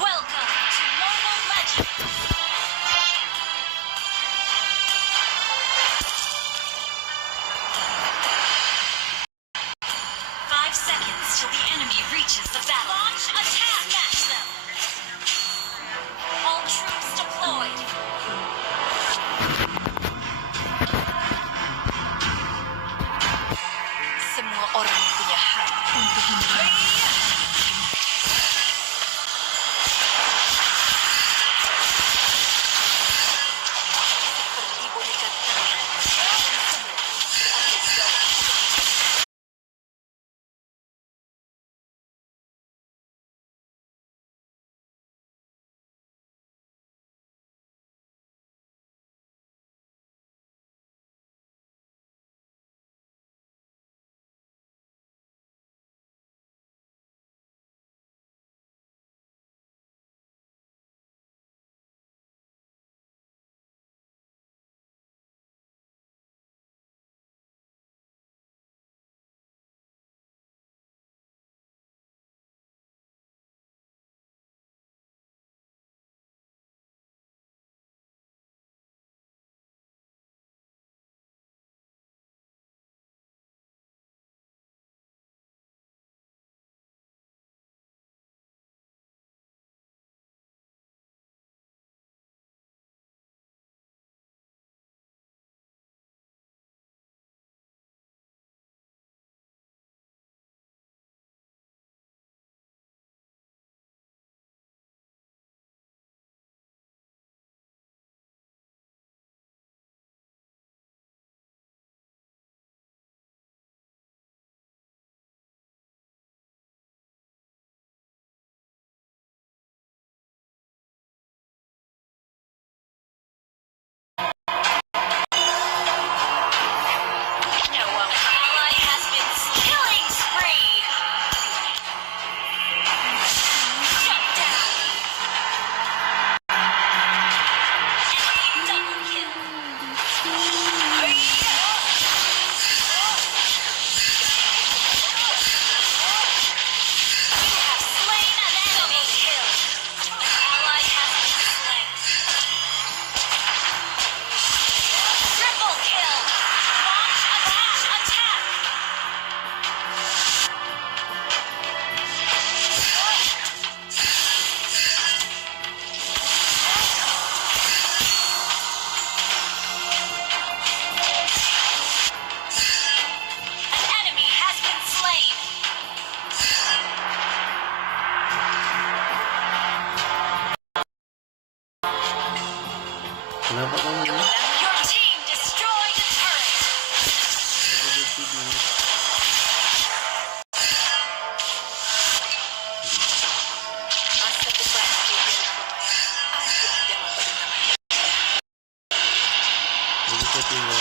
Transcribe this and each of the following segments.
Welcome to Mobile Legends! 5 seconds till the enemy reaches the battle. Launch attack! Smash them! All troops deployed! Semua orang punya hak untuk memilih. Seperti boneka tangan, semua ada di bawah. Ally has been killing spree! Shut down! Enemy double kill! You have slain an enemy kill! Ally has been slain! Triple kill! Launch attack! An enemy has been slain! Kenapa kamu ya? Your team destroyed a turret! Masa depan aku tidak memperkenalkan. Jadi saya tinggal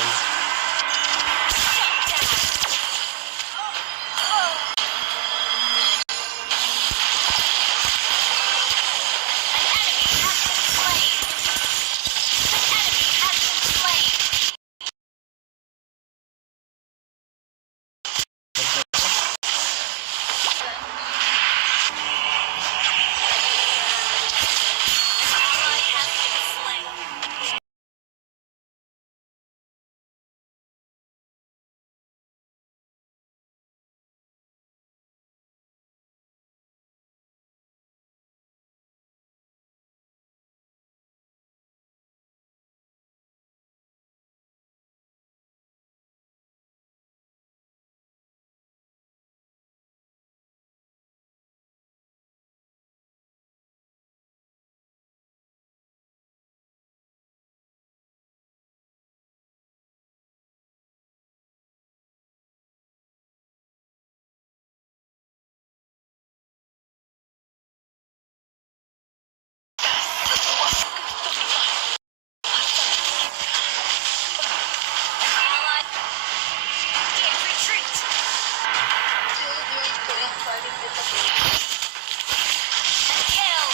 Kill.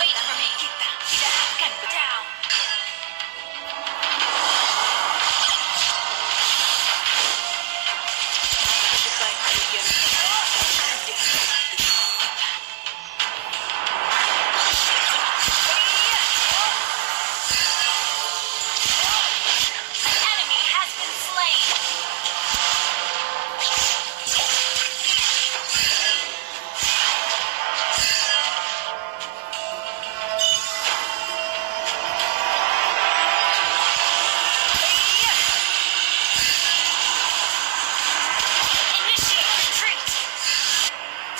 Wait for me. Kita tidak akan down. Masa depan kalian ada. An enemy has been slain. Initiate retreat.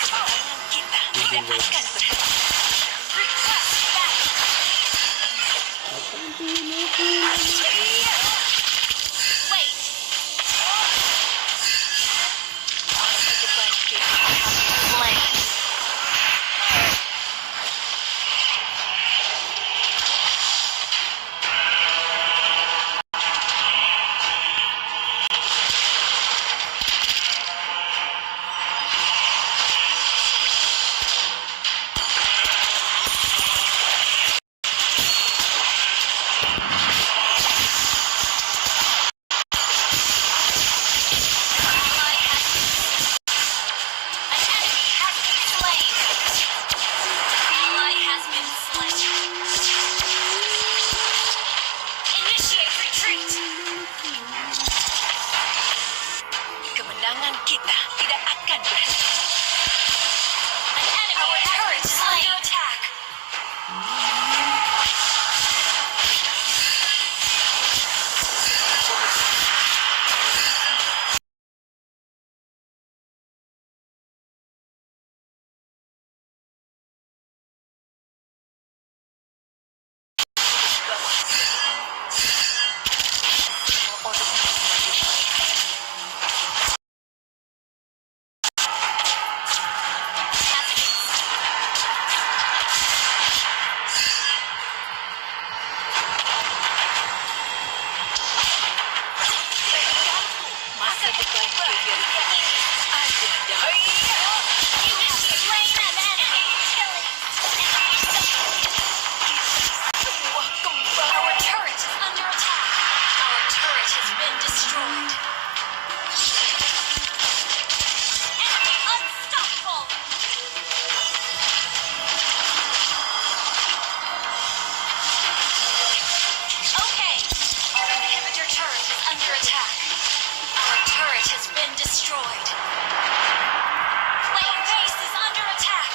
Serangan kita tidak akan berhenti. Request back. Wait. Masa depan kita slain. Ally has been slain. Initiate retreat. Kemenangan kita tidak akan berhenti. An enemy turret is under attack. Masa depan kalian ada dalam. You have slain an enemy. Semua kembali. Our turret is under attack. Our turret has been destroyed. Enemy unstoppable. Okay. Our inhibitor turret is under attack. Our turret has been destroyed. Our base is under attack.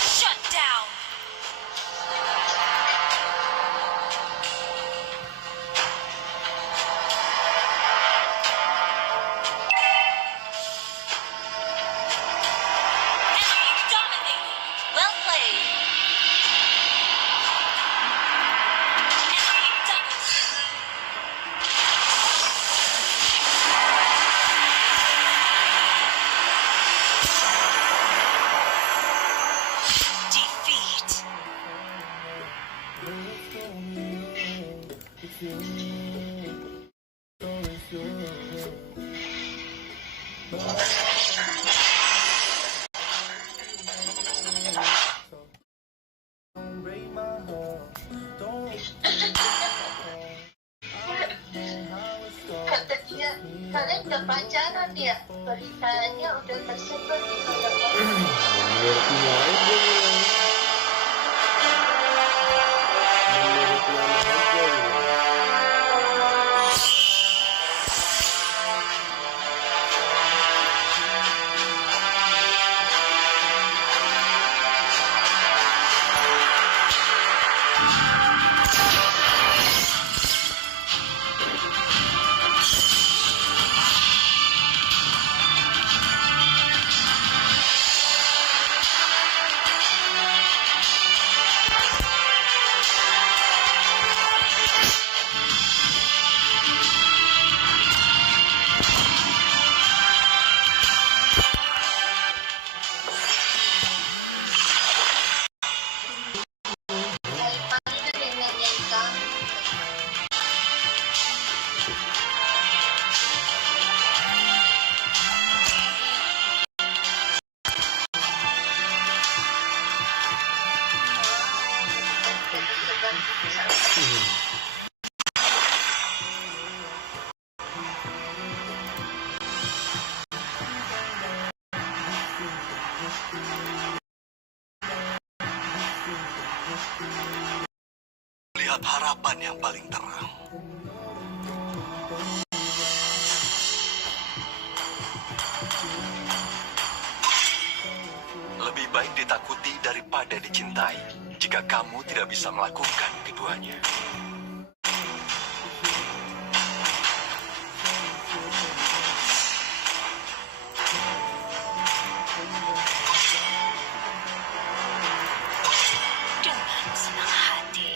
Shut down. Enemy dominating. Well played. Enemy double. Defeat. Kata dia, kalian udah pacaran ya? Beritanya udah tersebar di mana-mana. Menurutmu aja nih. Menurutmu aja nih. kitab harapan yang paling terang. Lebih baik ditakuti daripada dicintai jika kamu tidak bisa melakukan keduanya. Dengan senang hati.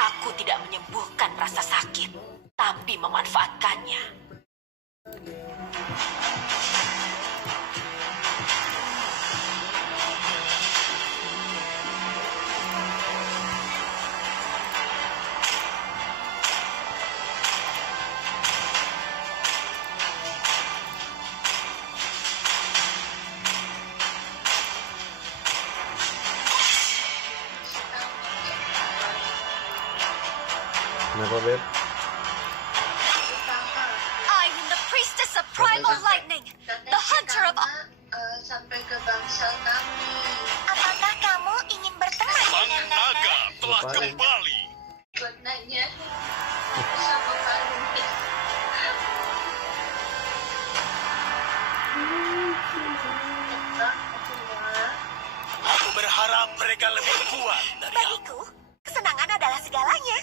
Aku tidak menyembuhkan rasa sakit, tapi memanfaatkannya. Kenapa, Beb? I'm the priestess of primal lightning, the hunter of... Sampai ke bangsa kami. Apakah kamu ingin berteman Sang dengan naga telah Ngapain? kembali. Buat nanya sama kami. Aku berharap mereka lebih kuat dari aku. Bagiku, kesenangan adalah segalanya.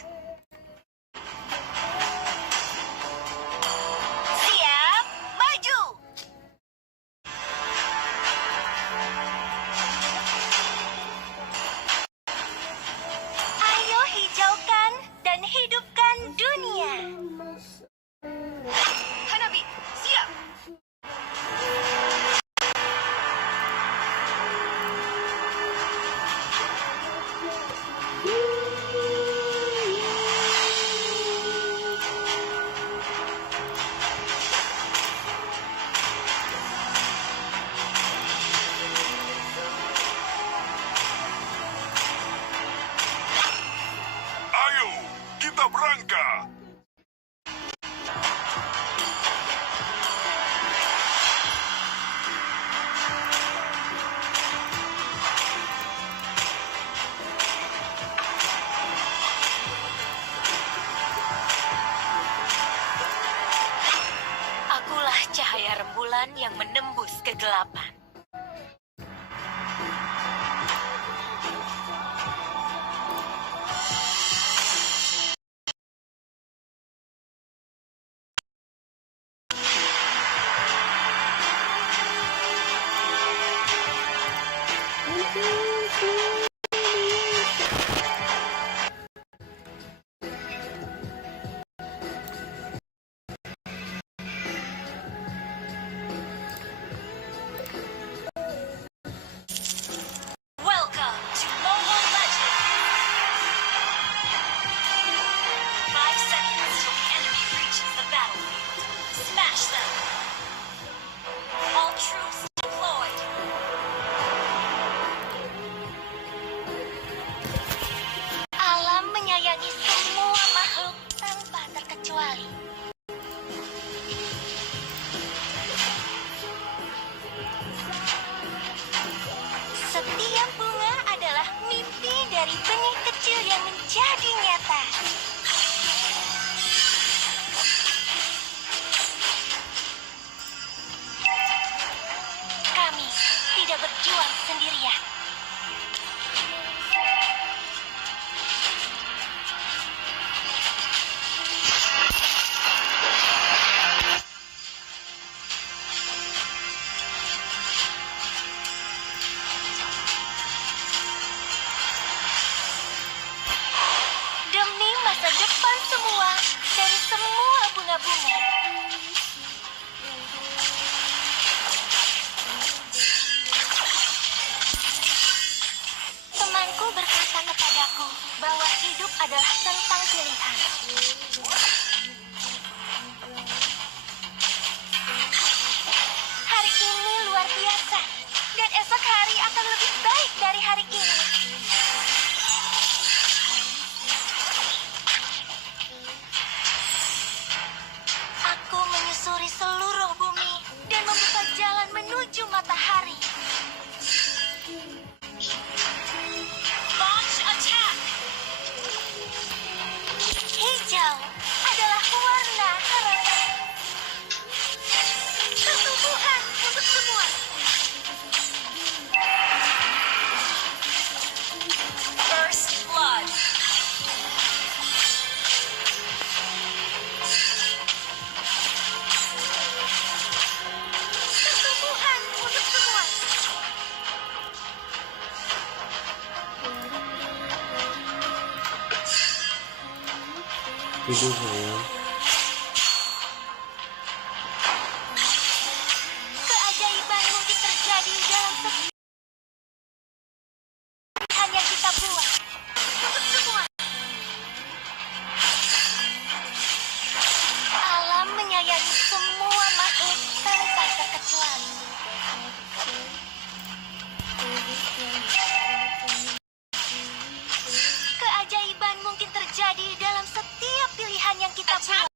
Siap, maju! Ayo hijaukan dan hidupkan dunia. Hanabi, siap! Ayo, kita berangkat. Akulah cahaya rembulan yang menembus kegelapan. Welcome to Mobile Legends! 5 seconds till the enemy reaches the battlefield. Smash them! All troops deployed. Alam menyayangi semua makhluk tanpa terkecuali. Setiap bunga adalah mimpi dari benih kecil yang menjadi nyata. Kami tidak berjuang sendirian. Demi masa depan semua dari semua bunga-bunga. Temanku berkata kepadaku bahwa hidup adalah tentang pilihan. Hari ini luar biasa, dan esok hari akan lebih baik dari hari ini. Aku menyusuri seluruh bumi dan membuka jalan menuju matahari. Hijau adalah warna harapan. Pertumbuhan untuk semua. First blood. Pertumbuhan untuk semua. Tidur sayang. Keajaiban mungkin terjadi dalam setiap pilihan yang kita buat. Untuk semua. Alam menyayangi semua makhluk tanpa terkecuali. Keajaiban mungkin terjadi dalam setiap pilihan yang kita buat.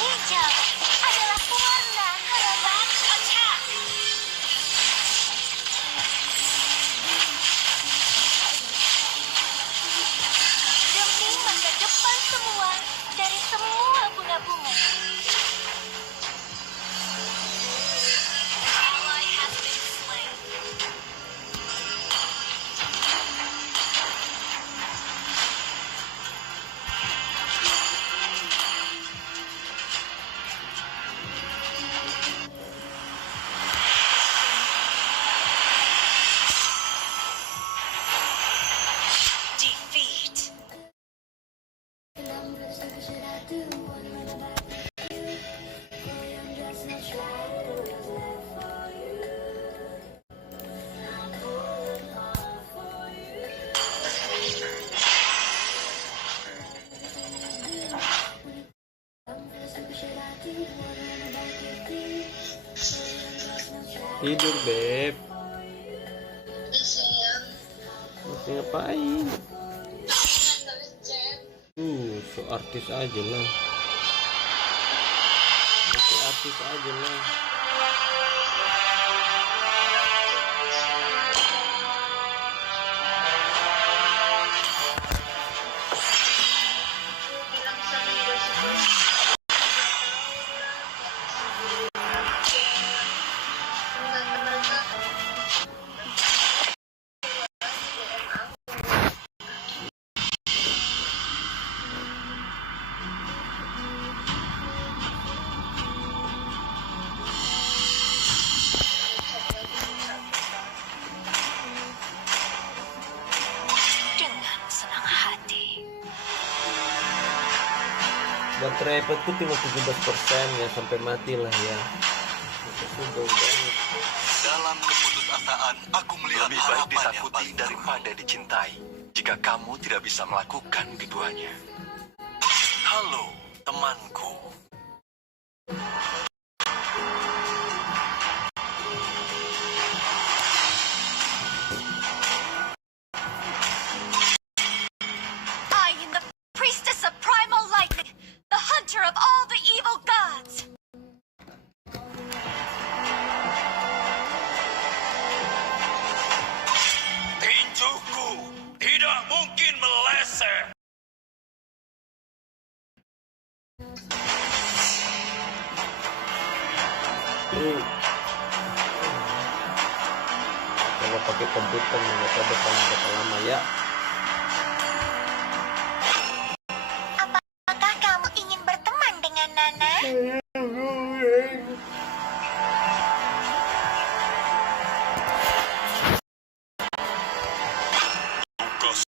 Hijau adalah warna harapan. Demi masa depan semua dari semua bunga-bunga. Ally has been slain. Defeat. Tidur beb. Sayang, Masih ngapain? terus chat. So artis aja lah. Masih artis aja lah. Bilang serius. Enggak kenal. Dengan senang hati. Baterai iPad tuh cuma 17% ya, sampai mati lah ya. Sudah banget. Dalam keputusasaan, aku melihat lebih baik ditakuti daripada dicintai. Jika kamu tidak bisa melakukan keduanya. Halo, temanku. I am the priestess of primal lightning, the hunter of all the evil gods. Tinjuku tidak mungkin meleset. Kalau pakai komputer nggak tahu depan berapa lama ya. Apakah kamu ingin berteman dengan Nana? Tugas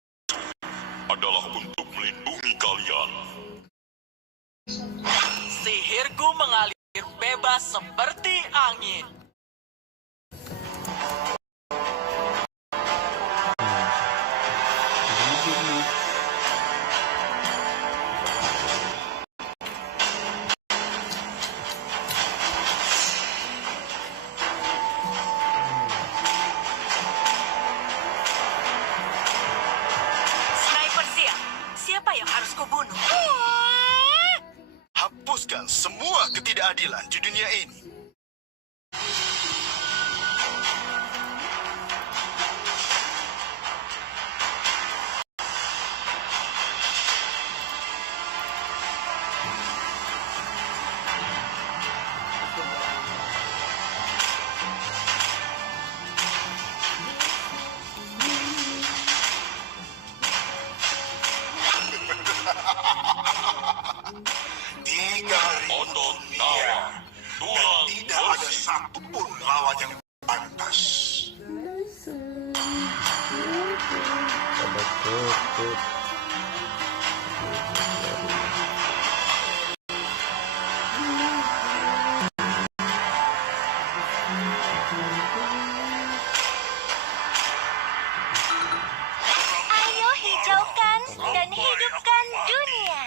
adalah untuk melindungi kalian. Sihirku mengalir bebas seperti angin. Sniper siap. Siapa yang harus kubunuh? Hapuskan semua ketidakadilan di dunia ini. satupun lawan yang pantas. Ada tutup. Ayo hijaukan dan hidupkan dunia.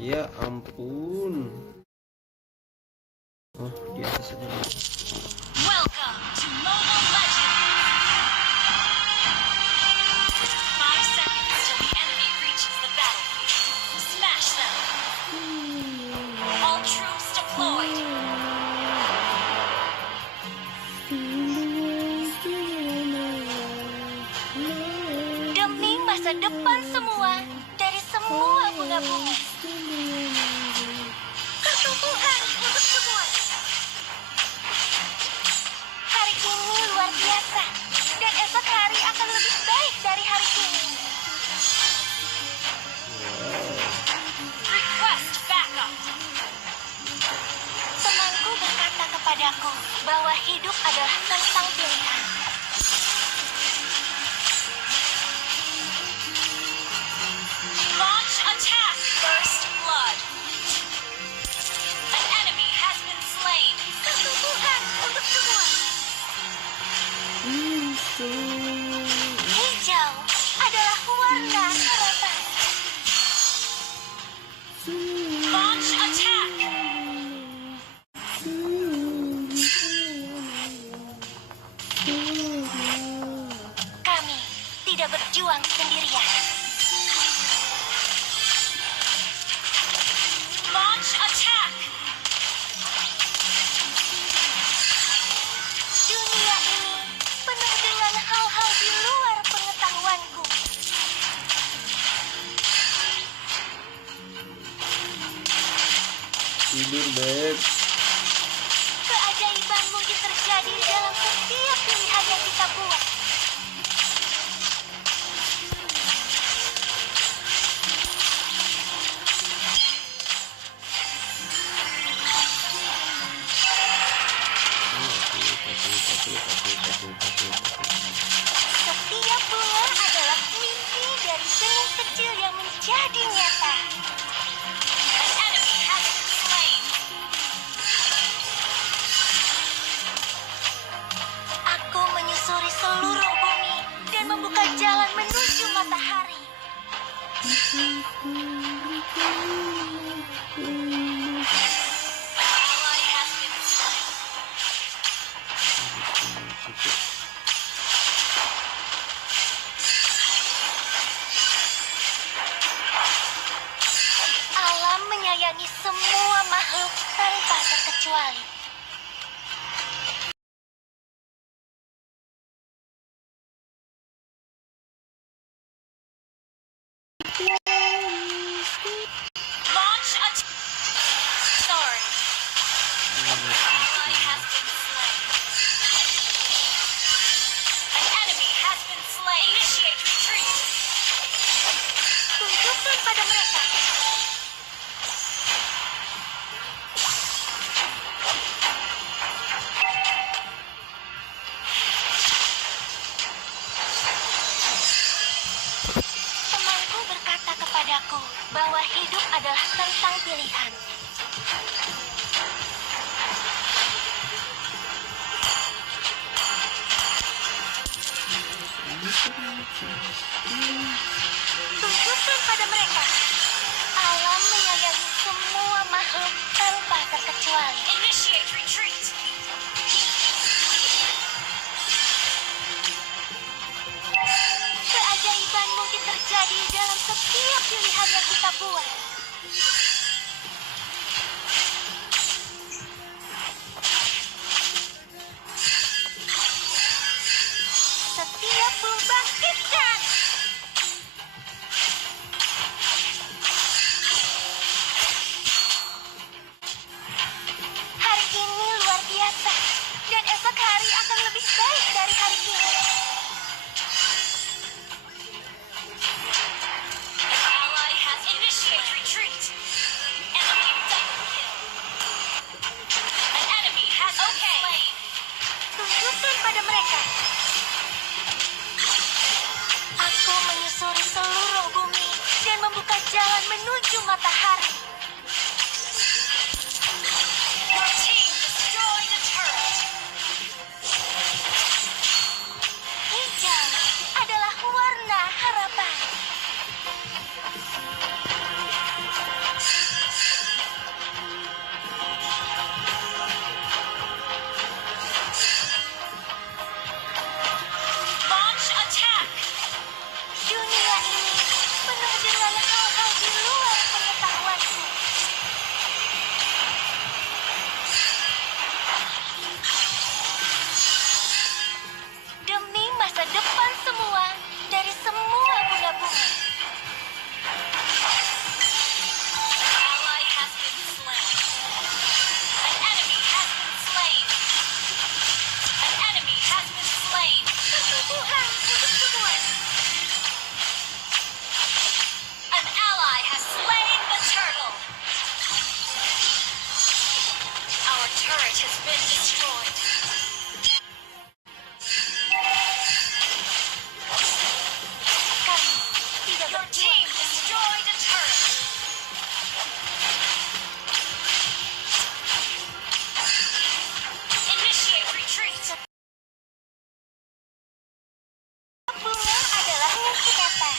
Ya ampun. Oh, di atas aja. Welcome to Mobile Legends. 5 seconds till the enemy reaches the battlefield. Smash them. All troops deployed. Demi masa depan semua dari semua bunga-bunga. Satu Tuhan untuk semua. Hari ini luar biasa, dan esok hari akan lebih baik dari hari ini. Request backup. Temanku berkata kepadaku bahwa hidup adalah tentang pilihan. Launch attack. First blood. An enemy has been slain. Satu Tuhan untuk semua. Hijau adalah warna harapan. Launch attack. Kami tidak berjuang sendirian. Launch attack. Dunia ini penuh dengan hal-hal di luar pengetahuanku. Tidur, Beb. Keajaiban mungkin terjadi dalam setiap pilihan yang kita buat. Setiap bunga adalah mimpi dari benih kecil yang menjadi nyata. An enemy has been slain. Aku menyusuri seluruh bumi dan membuka jalan menuju matahari. An ally has been slain. Alam menyayangi semua makhluk tanpa terkecuali. Tunjukkan pada mereka. Temanku berkata kepadaku bahwa hidup adalah tentang pilihan. Tunjukkan pada mereka. Alam menyayangi semua makhluk tanpa terkecuali. Initiate retreat. Keajaiban mungkin terjadi dalam setiap pilihan yang kita buat. Setiap membangkitkan. Hari ini luar biasa, dan esok hari akan lebih baik dari hari ini. Ally has initiate retreat. Enemy double kill. An enemy has been slain. Tunjukkan pada mereka. Aku menyusuri seluruh bumi dan membuka jalan menuju matahari. Your team destroyed a turret. Hijau adalah warna harapan. Launch attack. Dunia ini penuh dengan hal-hal di luar pengetahuanku. Demi masa depan semua dari semua bunga-bunga. Ally has been slain. An enemy has been slain. An enemy has been slain. Kesembuhan untuk semua. An ally has slain the turtle. Our turret has been destroyed. Kami tidak Your team destroyed a turret. Initiate retreat. Bunga adalah musuh kata.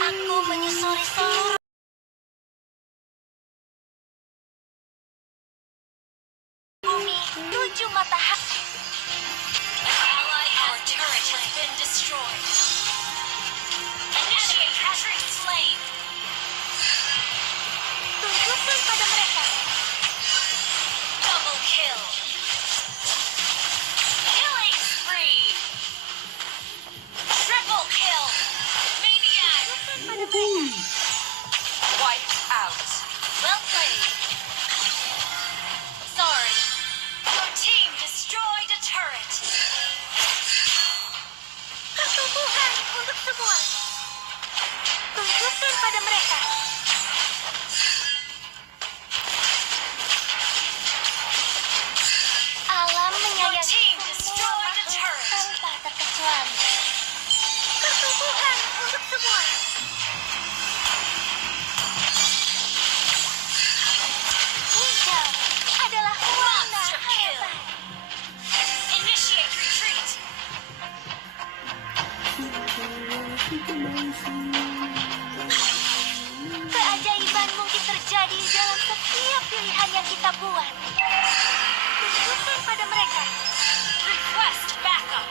Aku menyusuri seluruh bumi menuju matahari. Our turret has been destroyed. Initiate retreat slain. Tunjukkan pada mereka. Double kill. Killing spree. Triple kill. Maniac. Wiped out. Well played. Sorry. Your team destroyed a turret. Kesembuhan untuk semua. Tunjukkan pada mereka. Alam menyayangi semua makhluk tanpa terkecuali. Kesembuhan untuk semua. Hijau adalah warna harapan. Initiate retreat. Keajaiban mungkin terjadi dalam setiap pilihan yang kita buat. Tunjukkan pada mereka. Request backup.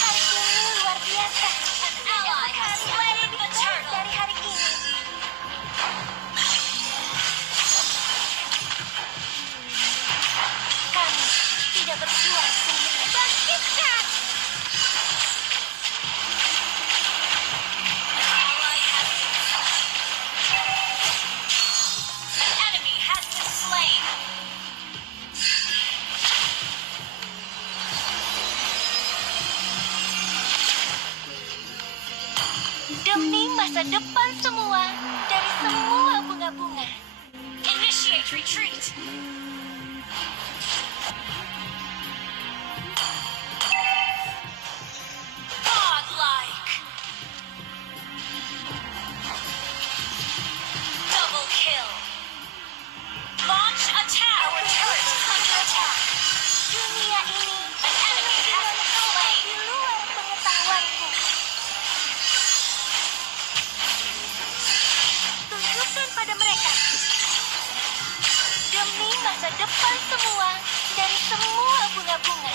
Hari ini luar biasa. An ally has slain the turtle. Dari hari ini. Kami tidak berjuang sendiri. Bangkitkan! An ally has been Demi masa depan semua dari semua bunga-bunga. Initiate retreat. Godlike. Double kill. Launch attack. Our turret is under attack. Dunia ini, an enemy has been slain. Di luar pengetahuanku. Tunjukkan pada mereka. Demi masa depan semua dari semua bunga-bunga.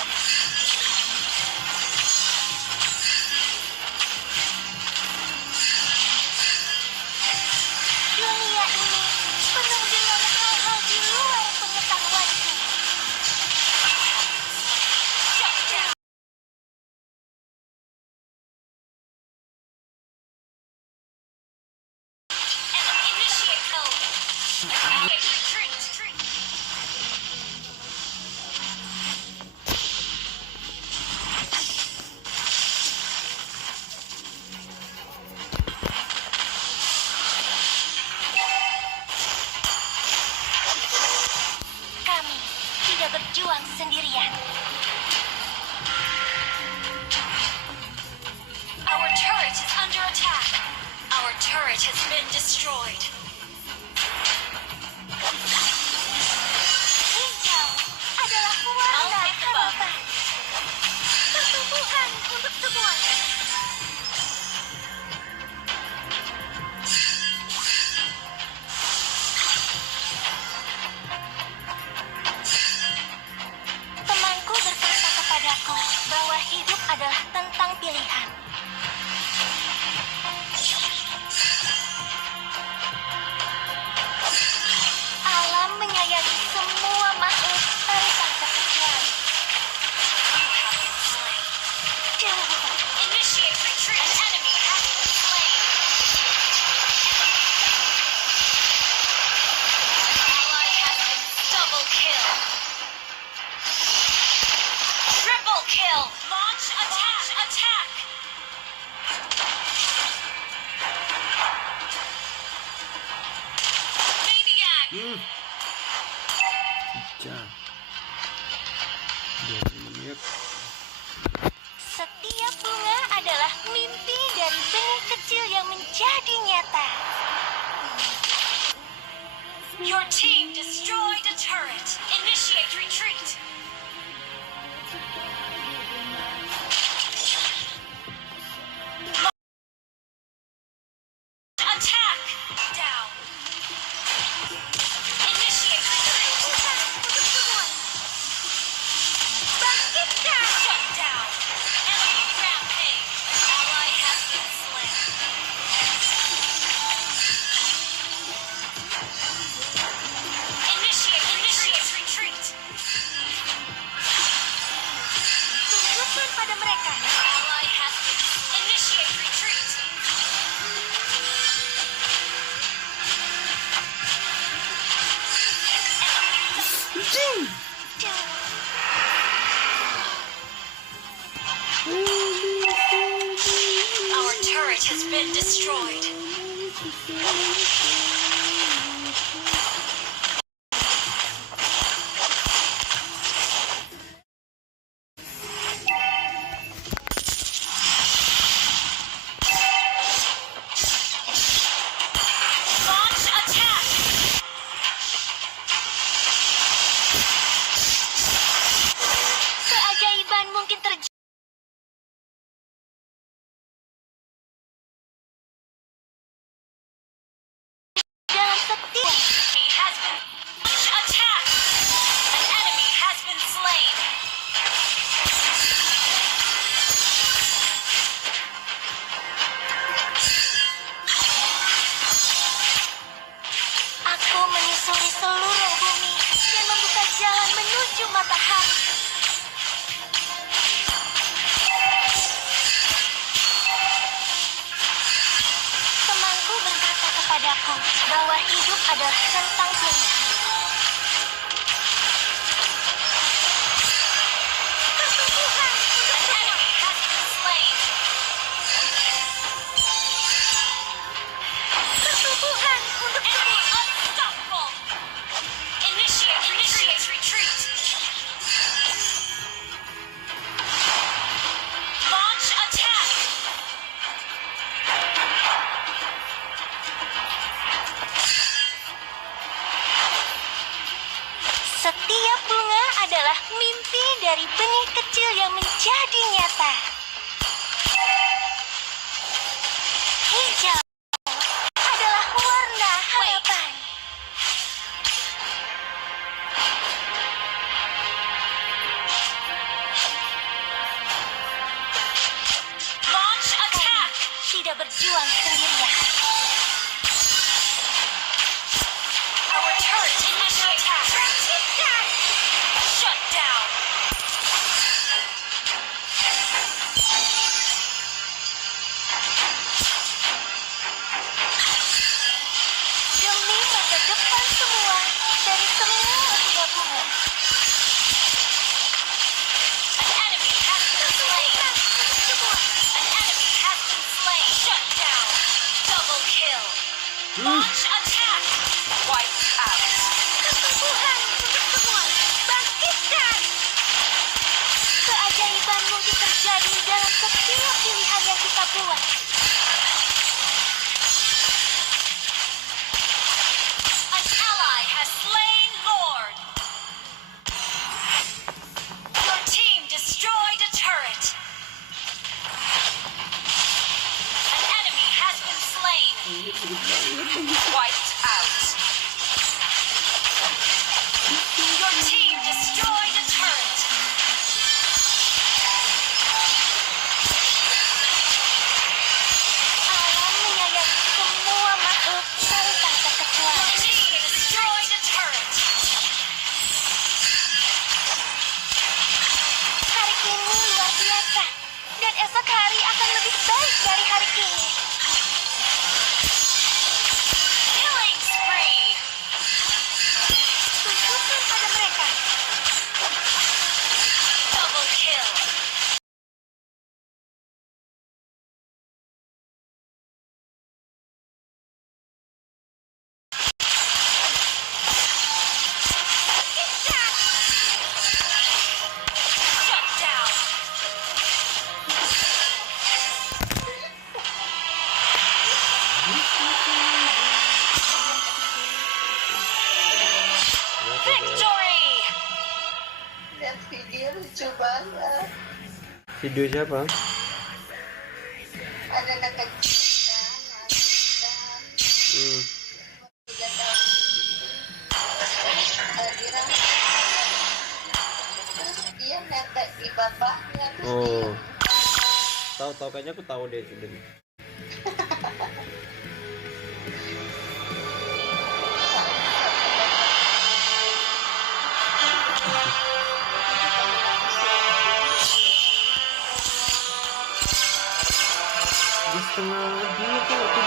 Dunia ini penuh dengan hal-hal di luar pengetahuanku. Shut down. And initiate mode. Initiate retreat. Kami tidak berjuang sendirian. Our turret is under attack. Our turret has been destroyed. Hijau adalah warna harapan. Pertumbuhan untuk semua. Temanku berkata kepadaku bahwa hidup adalah tentang pilihan. Alam menyayangi semua makhluk tanpa terkecuali. Initiate retreat. An enemy has been slain. Ally has been double kill. Triple kill. Launch attack. Maniac. Pecah. 20 menit. Setiap bunga adalah mimpi dari benih kecil yang menjadi nyata. Your team destroyed a turret. Initiate retreat. Attack. Down. Initiate retreat. Untuk semua. Bangkitkan. Shut down. Enemy rampage. An ally has been slain. Initiate retreat. Tunjukkan pada mereka. Ally has been. Initiate retreat. Our turret has been destroyed. Launch attack. Keajaiban mungkin terjadi dalam setiap. Enemy has been. Launch attack. An enemy has been slain. Aku menyusuri seluruh bumi dan membuka jalan menuju matahari. Temanku berkata kepadaku bahwa hidup adalah tentang pilihan. Pertumbuhan untuk semua. An enemy has been slain. adalah mimpi dari benih kecil yang menjadi nyata. Hijau adalah warna harapan. Launch attack. Tidak berjuang sendirian. Our turret initiate attack. Shut down. Demi masa depan semua dari semua bunga-bunga. An enemy has been slain. An enemy has been slain. Shut down. Double kill. Launch attack. Wipe out. Kesembuhan untuk semua. Bangkitkan. Keajaiban mungkin terjadi dalam setiap pilihan yang kita buat. An ally has slain Lord. Your team destroyed a turret. An enemy has been slain. Wiped out. Your team destroyed a turret. Alam menyayangi semua makhluk tanpa terkecuali. Your team destroyed a turret. Hari ini luar biasa, dan esok hari akan lebih baik dari hari ini. Killing spree. Tunjukkan pada mereka. Double kill. Shut down. Victory. Lihat video lucu banget. Video siapa? Ada anak kecil Hmm. 3 tahun. Irang. Terus dia netek di bapaknya. Terus Oh. Tahu kayaknya aku tahu deh sudah. Di setengah dia tuh aku